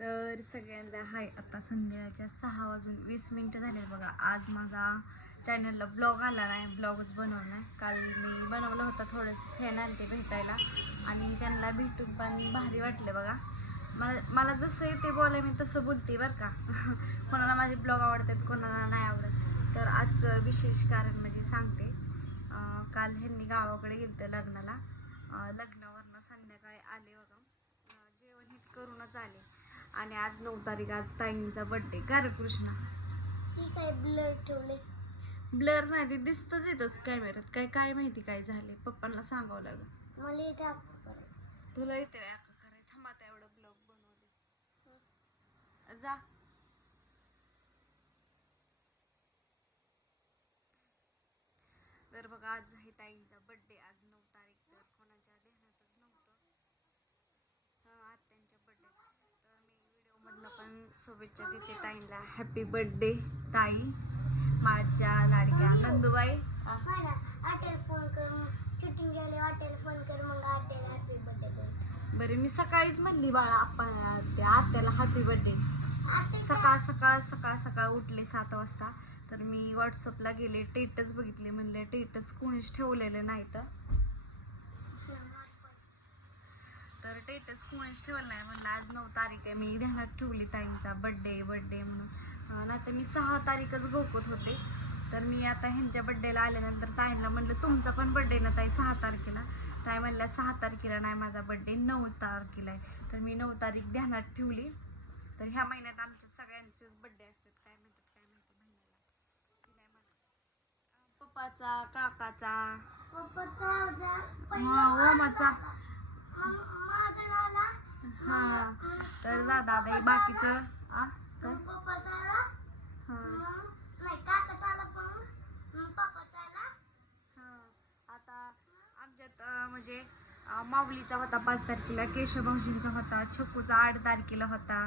तर सगळ्यांना हाय आत्ता संध्याकाळच्या सहा वाजून वीस मिनटं झाले बघा. आज माझा चॅनलला ब्लॉग आला नाही ब्लॉगच बनवला आहे काल मी बनवलं होतं थोडंसं फॅन आणते भेटायला. आणि त्यांना भेटून पण भारी वाटले बघा. मला मला जसं येते बोलाय मी तसं बोलते बरं का. कोणाला माझे ब्लॉग आवडतात कोणाला नाही आवडत. तर आजचं विशेष कारण म्हणजे सांगते. काल ह्यांनी गावाकडे गेलते लग्नाला. लग्नावरनं संध्याकाळी आले बघा. जेवण हे करूनच आले. आणि आज नऊ तारीख आज ताईंचा बर्थडे का रे कृष्णा? ही काय ब्लर ठेवले ब्लर नाही ते दिसतच येतच कॅमेऱ्यात काय काय माहिती काय झाले पप्पांना सांगावं लागलं. मला इथे आपण परत तुला येते काय अक्का कराय थांबा आता एवढं ब्लॉग बनवू दे. जा. तर बघा आज आहे ताईंचा बर्थडे आज नऊ तारीख तर कोणाच्या ध्यानातच नव्हतं. हा, तर मी पण शुभेच्छा देते ताईंला. हॅपी बर्थडे ताई. माझ्या लाडक्या नंदुबाई. फोन कर शूटिंग गेले आटेल फोन कर मग हॅपी बर्थडे बरं मी सकाळीच म्हणली बाळा आपण त्या आत्याला हॅपी बर्थडे सकाळ सकाळ सकाळ सकाळ उठले सात वाजता. तर मी व्हॉट्सअपला गेले टेटच बघितले म्हणले टेटस कोणीच ठेवलेलं नाही तर. तर टेटस कोणीच ठेवलं नाही म्हणलं आज नऊ तारीख आहे. मी ध्यानात ठेवली ताईंचा बड्डे बड्डे म्हणून. नाहीतर मी सहा तारीखच गोकत होते. तर मी आता ह्यांच्या बड्डेला आल्यानंतर ताईंना म्हणलं तुमचा पण बड्डे ना ताई सहा तारखेला? ताई म्हणल्या सहा तारखेला नाही माझा बड्डे नऊ तारखेला आहे. तर मी नऊ तारीख ध्यानात ठेवली. तर ह्या महिन्यात आमच्या सगळ्यांचेच बड्डे असतात. काय म्हणतात काय माहिती महिन्याला. पप्पाचा काकाचा. पप्पाचा ओमाचा. माझा झाला हा. तर दादा बाई बाकीचं आ? काय? हा. मग नाही काकाचा आला पण मग पप्पाचा आला हा. आता आमच्यात अं, म्हणजे अं, माऊलीचा होता पाच तारखेला केशव भाऊजींचा होता छक्कूचा आठ तारखेला होता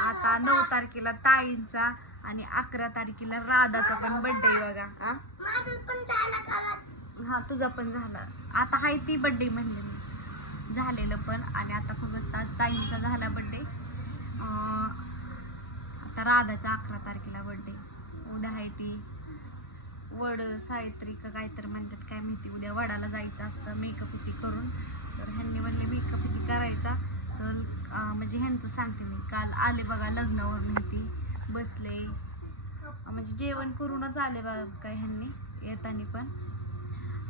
आता नऊ तारखेला ताईंचा आणि अकरा तारखेला राधाचा पण बर्थडे बघा आ? माझं पण कालाच हा तुझा पण झाला. आता हाय ती बर्थडे म्हणले. मी झालेलं पण आणि आता खूपच आज ताईंचा झाला बड्डे आता राधाचा अकरा तारखेला बड्डे उद्या आहे ती वड सावित्री का काहीतरी म्हणतात काय माहिती उद्या वडाला जायचं असतं मेकअप इथे करून. तर ह्यांनी म्हणले मेकअप इथे करायचा. तर म्हणजे ह्यांचं सांगते मी काल आले बघा लग्नावरून माहिती बसले. म्हणजे जेवण करूनच आले बघा काय ह्यांनी येताना पण.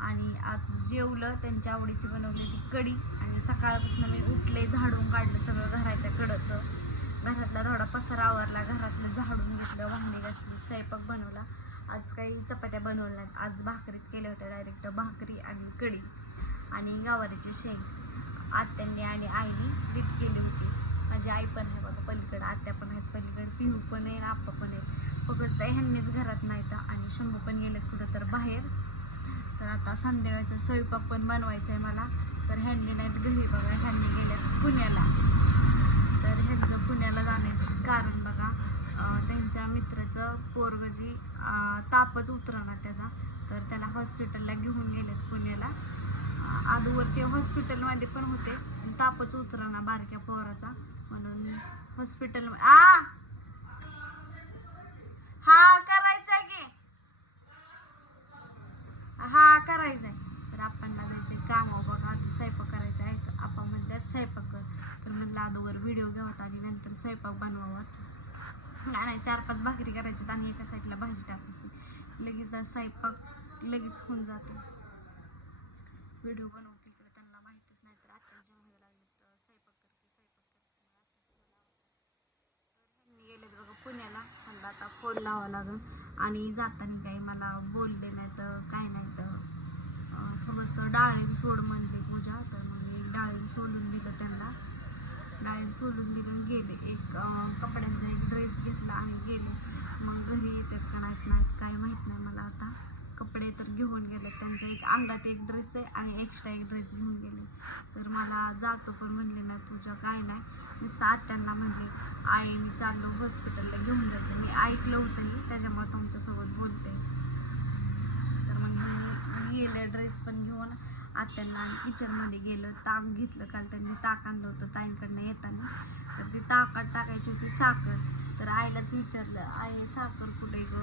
आणि आज जेवलं त्यांच्या आवडीची बनवलेली कढी. आणि सकाळपासून मी उठले झाडून काढलं सगळं घराच्या कडचं. घरातला थोडा पसारा आवरला घरातलं झाडून घेतलं भांडी घासली स्वयंपाक बनवला. आज काही चपात्या बनवल्या आज भाकरीच केल्या होत्या डायरेक्ट भाकरी आणि कढी आणि गावारीचे शेंग. आत्यांनी आणि आईने बीट केली होती. माझी आई पण आहे बघा पलीकडं आत्या पण आहेत पलीकडे पिहू पण आहे आप्पा पण आहे फक्त ह्यांनीच घरात नाही तर आणि शंभू पण गेलेत कुठं तर बाहेर. तर आता संध्याकाळचा स्वयंपाक पण बनवायचा आहे मला. तर ह्यांनी नाहीत घरी बघा ह्यांनी गेल्यात पुण्याला. तर ह्यांचं पुण्याला जाण्याचं कारण बघा त्यांच्या मित्राचं पोरग जी तापच उतरणार त्याचा. तर त्याला हॉस्पिटलला घेऊन गेलेत पुण्याला. अं, ते हॉस्पिटलमध्ये पण होते तापच उतरणार बारक्या पोराचा. म्हणून हॉस्पिटल आ! करायचं आहे तर आपण जायचं काम बघा आधी स्वयंपाक करायचा आहे. आपण म्हणतात स्वयंपाक. कर तर म्हणलं अगोदर व्हिडिओ घ्यावात आणि नंतर स्वयंपाक बनवावा. आणि चार पाच भाकरी करायच्यात आणि एका साईडला भाजी टाकायची. लगेच आता स्वयंपाक लगेच होऊन जातो. व्हिडिओ बनवते. इकडे त्यांना माहीतच नाही तर आत्याच्या म्हणायला लागले तर स्वयंपाक करते स्वयंपाक करते. गेलेत बघा पुण्याला. म्हणलं आता फोन लावावा लागेल. आणि जाताना काही मला बोलले नाही तर काय नाही तर अं, फक्त डाळिंब सोड म्हणले पूजा. तर मग एक डाळिंब सोलून दिलं त्यांना. डाळिंब सोलून दिलं गेले. एक कपड्यांचा एक ड्रेस घेतला आणि गेले. मग घरी येतात का नाहीत नाहीत काय माहीत नाही मला आता. कपडे तर घेऊन गेले त्यांचा एक अंगात एक ड्रेस आहे आणि एक्स्ट्रा एक ड्रेस घेऊन गेले. तर मला जातो पण म्हणले नाही पूजा काय नाही. नुसतं आत्यांना म्हणले आई मी चाललो हॉस्पिटलला घेऊन जायचं मी ऐकलं होतंही. त्याच्यामुळे तुमच्यासोबत बोलते. गेले ड्रेस पण घेऊन आत्यांना किचनमध्ये गेलं ताक घेतलं काल त्यांनी ताक आणलं होतं ताईंकडनं येताना. तर ती ताकात टाकायची होती साखर. तर आईलाच विचारलं आई साखर कुठे ग?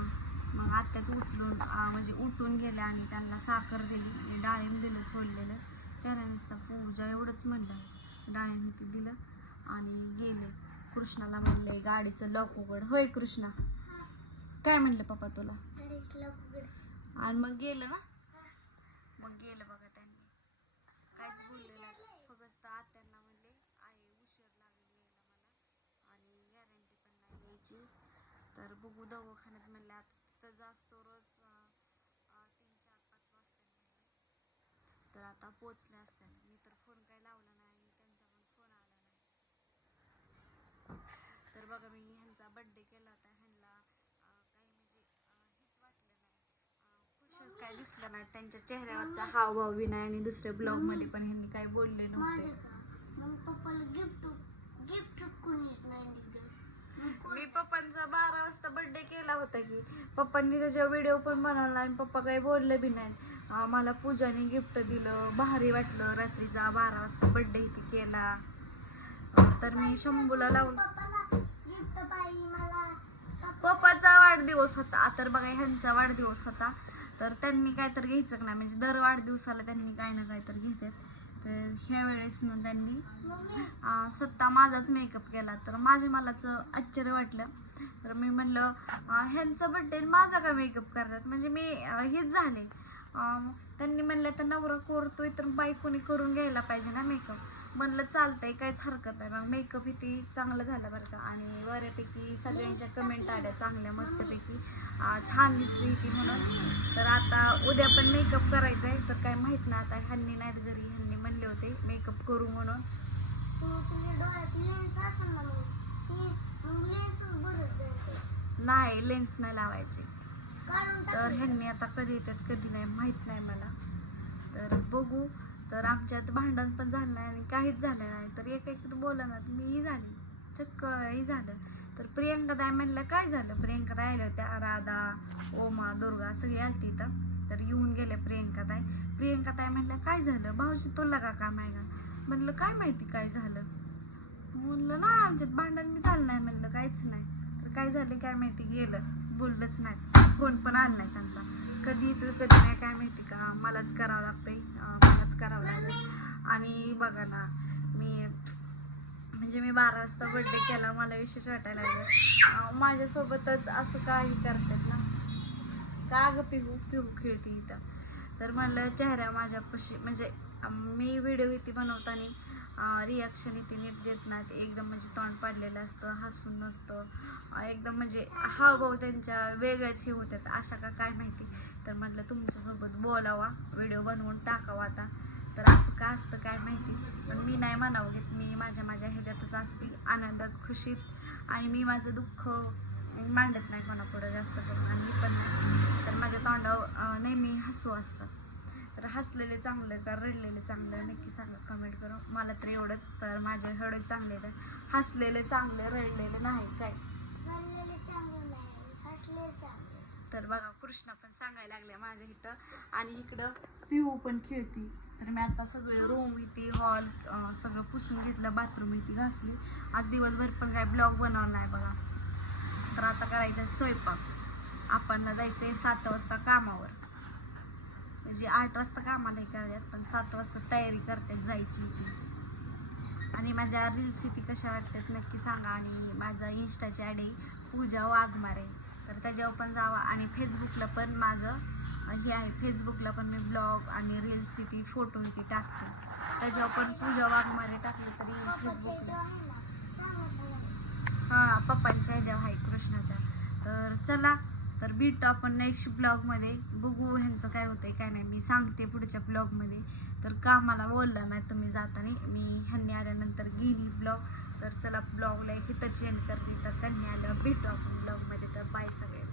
मग आत्याच उचलून म्हणजे उठून गेल्या आणि त्यांना साखर दिली. आणि डाळिंब दिलं सोडलेलं त्याला नुसतं पूजा एवढंच म्हणलं. डाळिंब ते दिलं आणि गेले. कृष्णाला म्हणले गाडीचं लॉक उघड. होय कृष्णा. काय म्हणलं पप्पा तुला. आणि मग गेलं ना? गेलं बघा त्यांनी. काहीच बोलले नाही. फक्त आत्यांना म्हणले आहे उशीर लागेल यायला मला. आणि गॅरंटी पण नाही यायची तर बघू दवाखान्यात म्हणले आता तिथं जास्त रोज तीन चार पाच वाजता म्हणले. तर आता पोचले असते मी तर फोन काही लावला नाही आणि त्यांचा पण फोन आला नाही. तर बघा मी ह्यांचा बड्डे केला होता ह्यांना अं, काही म्हणजे अं, हेच वाटलं नाही खुशच काय दिसलं नाही. त्यांच्या चेहऱ्यावरचा हावभाव नाही आणि दुसऱ्या ब्लॉगमध्ये पण ह्यांनी काय बोलले नव्हते. का? मग पप्पाला गिफ्ट गिफ्ट कोणीच नाही दिलं. मग कोण- मी पप्पांचा बारा वाजता बर्थडे केला होता की. पप्पांनी त्याच्या व्हिडिओ पण बनवला आणि पप्पा काही बोलले बी नाही. मला पूजाने गिफ्ट दिलं. भारी वाटलं. रात्रीचा बारा वाजता बर्थडे इथे केला. तर मी शंभूला लावून पप्पाचा वाढदिवस होता. तर बघा ह्यांचा वाढदिवस होता. तर त्यांनी काय तर घ्यायचं नाही? म्हणजे दर वाढदिवसाला त्यांनी काय ना काय तर घेतात. तर ह्या वेळेस ना त्यांनी सत्ता माझाच मेकअप केला. तर माझे मलाच आश्चर्य वाटलं. तर मी म्हणलं ह्यांचा बड्डे माझा का मेकअप करतात? म्हणजे मी हेच झाले. त्यांनी म्हणलं तर नवरा कोरतोय तर बायकोने करून घ्यायला पाहिजे ना मेकअप म्हणलं चालतंय काहीच हरकत नाही. मग मेकअप इथे चांगलं झालं बरं का? आणि बऱ्यापैकी सगळ्यांच्या कमेंट आल्या चांगल्या मस्तपैकी. छान दिसली ती म्हणून. तर आता उद्या पण मेकअप करायचा आहे तर काय माहीत नाही आता ह्यांनी नाहीत घरी ह्यांनी म्हणले होते मेकअप करू म्हणून. नाही लेन्स नाही लावायचे. तर ह्यांनी आता कधी येतात कधी नाही माहीत नाही मला. तर बघू. तर आमच्यात भांडण पण झालं नाही आणि काहीच झालं नाही. तर एक एक बोला ना मीही झाली. चक्क ही झालं. तर प्रियंका दाय म्हणलं काय झालं? प्रियंका दाय आल्या होत्या राधा ओमा दुर्गा सगळी आलती इथं. तर येऊन गेले प्रियंका ताई. प्रियंका ताई म्हणलं काय झालं? भाऊजी तुला का काम आहे का? म्हणलं काय माहिती काय झालं? म्हणलं ना आमच्यात भांडण मी झालं नाही. म्हणलं काहीच नाही. तर काय झालं काय माहिती गेलं. बोललंच नाही. फोन पण आला नाही त्यांचा. कधी येतो कधी नाही काय माहिती का? मलाच करावं लागतंय. मलाच करावं लागतं आणि बघा ना म्हणजे मी बारा वाजता बर्थडे केला मला विशेष वाटायला लागलं. माझ्यासोबतच असं काही करतात ना. का ग पिहू? पिहू खेळते इथं. तर म्हणलं चेहऱ्या माझ्यापाशी म्हणजे मी व्हिडिओ इथे बनवताना रिॲक्शन इथे नीट देत नाहीत. एकदम म्हणजे तोंड पाडलेलं असतं हसून नसतं. एकदम म्हणजे हावभाव त्यांच्या वेगळ्याच हे होतात अशा का काय माहिती. तर म्हटलं तुमच्यासोबत बोलावा व्हिडिओ बनवून टाकावा आता. तर असं का असतं काय माहिती? पण मी नाही म्हणावं घेत. मी माझ्या माझ्या ह्याच्यातच असते. आनंदात खुशीत. आणि मी माझं दुःख मांडत नाही कोणापुढं जास्त करून. आणि मी पण नाही. तर माझ्या तोंडावर नेहमी हसू असतं. तर हसलेले चांगलं का रडलेले चांगलं? नक्की सांगा. कमेंट करून. मला तर एवढंच. तर माझ्या एवढं चांगले तर हसलेले चांगले रडलेले नाही. काय? तर बघा कृष्णा पण सांगायला लागल्या माझ्या इथं. आणि इकडं पिहू पण खेळती. तर मी आता सगळे रूम इथे हॉल सगळं पुसून घेतलं बाथरूम इथे घासली. आज दिवसभर पण काय ब्लॉग बनवला नाही बघा. तर आता करायचं आहे स्वयंपाक. आपण जायचं आहे सात वाजता कामावर. म्हणजे आठ वाजता कामाला हे पण सात वाजता तयारी करतात जायची इथे. आणि माझ्या रील्स इथे कशा वाटतात नक्की सांगा. आणि माझा इंस्टाची आयडी पूजा वाघमारे. तर त्याच्यावर पण जावा. आणि फेसबुकला पण माझं हे आहे फेसबुकला पण मी ब्लॉग आणि रील्स ती फोटो ती टाकते. त्याच्यावर पण पूजा वाघमारे टाकले तरी फेसबुकला हां हा पप्पांच्या ह्याच्यावर आहे कृष्णाचा. तर चला तर भेटतो आपण नेक्स्ट ब्लॉगमध्ये बघू ह्यांचं काय होतंय काय नाही. मी सांगते पुढच्या ब्लॉगमध्ये तर कामाला बोलला नाही तुम्ही जाताना मी ह्यांनी आल्यानंतर गेली ब्लॉग तर चला ब्लॉगला एक इथं एंड करते. तर त्यांनी आलं भेटू आपण ब्लॉगमध्ये तर बाय सगळ्या